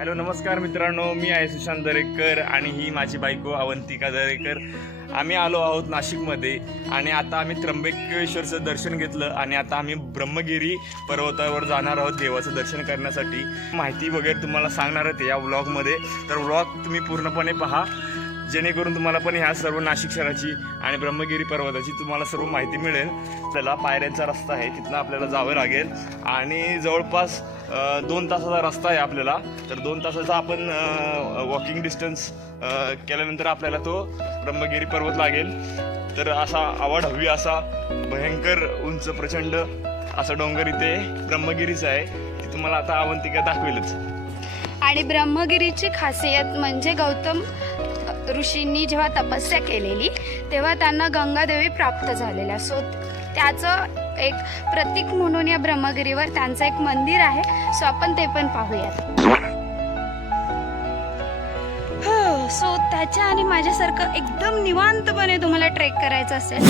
Hello नमस्कार मित्रांनो, मी आहे सुशांत दरेकर आणि ही माझी बायको अवंतिका दरेकर। आम्ही आलो आहोत नाशिकमध्ये आणि आता आम्ही त्र्यंबकेश्वरचं दर्शन घेतलं आणि आता आम्ही ब्रह्मगिरी पर्वतावर जाणार आहोत देवाचं दर्शन करण्यासाठी। माहिती वगैरे तुम्हाला सांगणार आहे या व्लॉगमध्ये, तर व्लॉग तुम्ही पूर्णपणे पहा जेणेकरून तुम्हाला पण ह्या सर्व नाशिक शहराची आणि ब्रह्मगिरी पर्वताची तुम्हाला सर्व माहिती मिळेल। आपल्याला पायऱ्यांचा रस्ता आहे, तिथनं आपल्याला जावं लागेल आणि जवळपास 2 तासाचा रस्ता आहे आपल्याला। तर 2 तासाचा आपण वॉकिंग डिस्टन्स केल्यानंतर आपल्याला तो ब्रह्मगिरी पर्वत लागेल। तर असा आवड हवी असा भयंकर उंच प्रचंड असा डोंगर इथे ब्रह्मगिरीचा आहे, ती तुम्हाला आता अवंतिका दाखवेलच। आणि ब्रह्मगिरीची खासियत म्हणजे गौतम ऋषींनी जेव्हा तपस्या केलेली तेव्हा त्यांना गंगादेवी प्राप्त झालेल्या, सो त्याचं एक प्रतीक म्हणून या ब्रह्मगिरीवर त्यांचं एक मंदिर आहे। सो आपण ते पण पाहूयात। सो त्याच्या आणि माझ्यासारखं एकदम निवांतपणे तुम्हाला ट्रेक करायचं असेल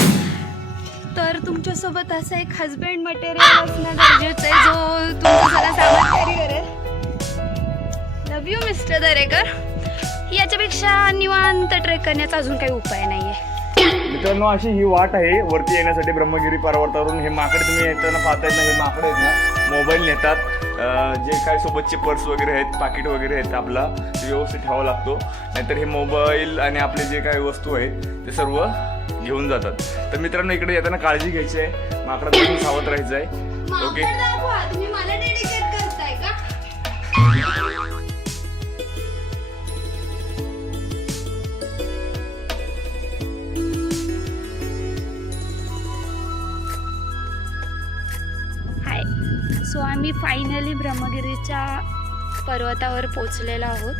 तर तुमच्यासोबत असं एक हजबंड मटेरियल असणं गरजेचं आहे, जो तुमचं सगळं सामान कॅरी करेल। Love you mister Darekar. याच्यापेक्षा निवांत ट्रेक करण्याचा अजून काही उपाय नाहीये। मित्रांनो, अशी ही वाट आहे वरती येण्यासाठी ब्रह्मगिरी पर्वतावरून। हे माकडे तुम्ही येताना पाहतायत ना, हे माकडे आहेत ना, मोबाईल नेतात, जे काय सोबतचे पर्स वगैरे आहेत, पाकिट वगैरे आहेत, आपला ते व्यवस्थित ठेवावा लागतो, नाहीतर हे मोबाईल आणि आपले जे काही वस्तू आहेत ते सर्व घेऊन जातात। तर मित्रांनो, इकडे येताना काळजी घ्यायची आहे, माकडापासून सावध राहायचं आहे। ओके, तुम्ही मला डेडिकेट करताय का? सो आम्ही फायनली ब्रह्मगिरीच्या पर्वतावर पोचलेलो आहोत,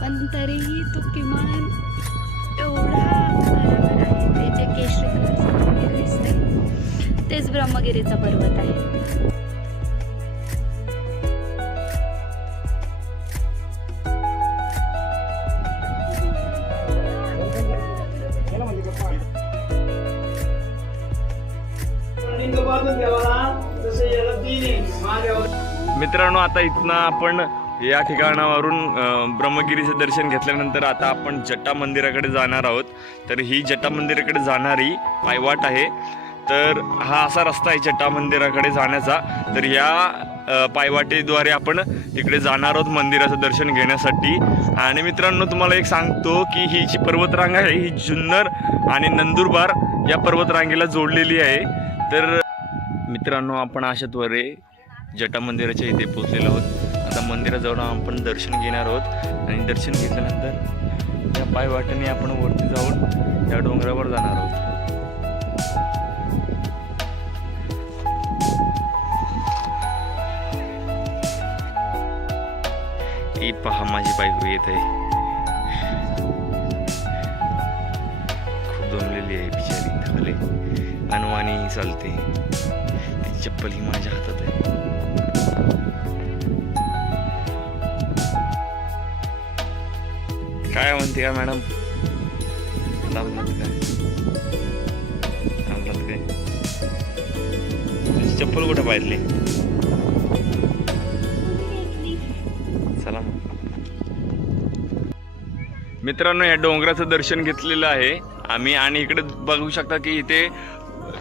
पण तरीही तो किमान एवढा आहे, ते जे केशरी कलरचं मंदिर दिसतंय तेच ब्रह्मगिरीचा पर्वत आहे। मित्रांनो, आता इथनं आपण या ठिकाणावरून ब्रह्मगिरीचं दर्शन घेतल्यानंतर आता आपण जटा मंदिराकडे जाणार आहोत। तर ही जटा मंदिराकडे जाणारी पायवाट आहे। तर हा असा रस्ता आहे जटा मंदिराकडे जाण्याचा। तर या पायवाटेद्वारे आपण तिकडे जाणार आहोत मंदिराचं दर्शन घेण्यासाठी। आणि मित्रांनो, तुम्हाला एक सांगतो की ही जी पर्वतरांग आहे ही जुन्नर आणि नंदुरबार या पर्वतरांगेला जोडलेली आहे। तर मित्रांनो, आपण अशाद्वारे जटा मंदिराच्या इथे पोहोचलेलो आहोत। आता मंदिराजवळ आपण दर्शन घेणार आहोत आणि दर्शन घेतल्यानंतर या पायवाटेने आपण वरती जाऊन या डोंगरावर जाणार आहोत। ही पहा, माझी बायको येत आहे, खूप दमलेली आहे बिचारी, थकले, अनवाणी चालते, ती चप्पल ही माझ्या हातात आहे। काय म्हणते का मॅडम, थांबलात काय, थांबलात काय, तुझी चप्पल कुठे पाहिली? चला मित्रांनो, या डोंगराचं दर्शन घेतलेलं आहे आम्ही आणि इकडे बघू शकता की इथे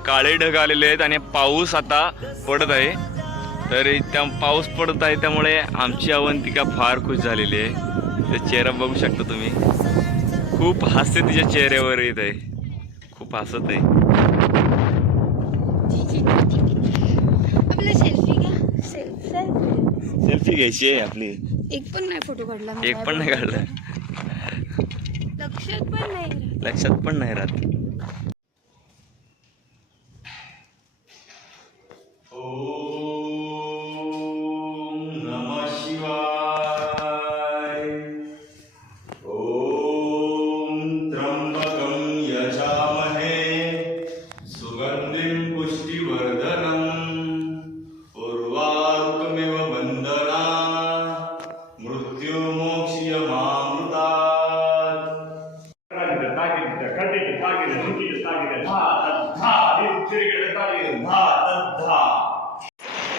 काळे ढग आलेले आहेत आणि पाऊस आता पडत आहे। तर त्या पाऊस पडत आहे त्यामुळे आमची अवंतिका फार खुश झालेली आहे। त्याचा चेहरा बघू शकता तुम्ही, खूप हास्य तिच्या चेहऱ्यावर येत आहे, खूप हसत आहे। आपला सेल्फी घ्या, सेल्फी घ्यायची आहे आपली। एक पण नाही फोटो काढला, एक पण नाही काढला, लक्षात पण नाही राहत।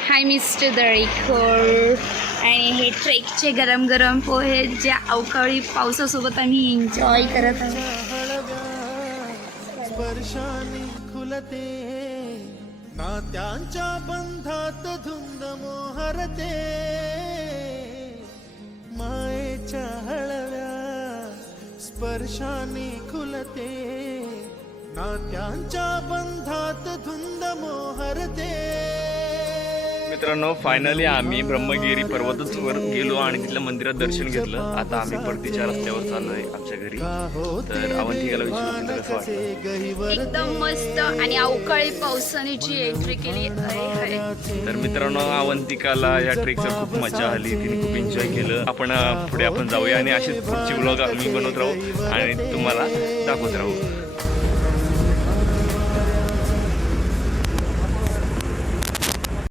हाय मिस्टर दरेकर, आणि हे ट्रेकचे गरम गरम पोहे ज्या अवकाळी पावसासोबत आम्ही एन्जॉय करत आहोत. स्पर्शाने खुलते नात्यांच्या बंधात धुंद मोहरते मायेच्या हळव्या स्पर्शाने खुलते नात्यांच्या बंधात धुंद मोहरते. मित्रांनो, फायनली आम्ही ब्रह्मगिरी पर्वतचवर गेलो आणि तिथल्या मंदिरात दर्शन घेतलं. आता आम्ही परतीच्या रस्त्यावर चाललोय आमच्या घरी. तर अवंतिकाला विचारलं कसं वाटलं. एकदम मस्त आणि अवकाळी पावसाने जी एंट्री केली. तर मित्रांनो, अवंतिकाला या ट्रेकचं खूप मजा आली, तिने खूप एन्जॉय केलं. आपण पुढे जाऊया आणि असेच पुढची व्लॉग आम्ही बनवत राहू आणि तुम्हाला दाखवत राहू.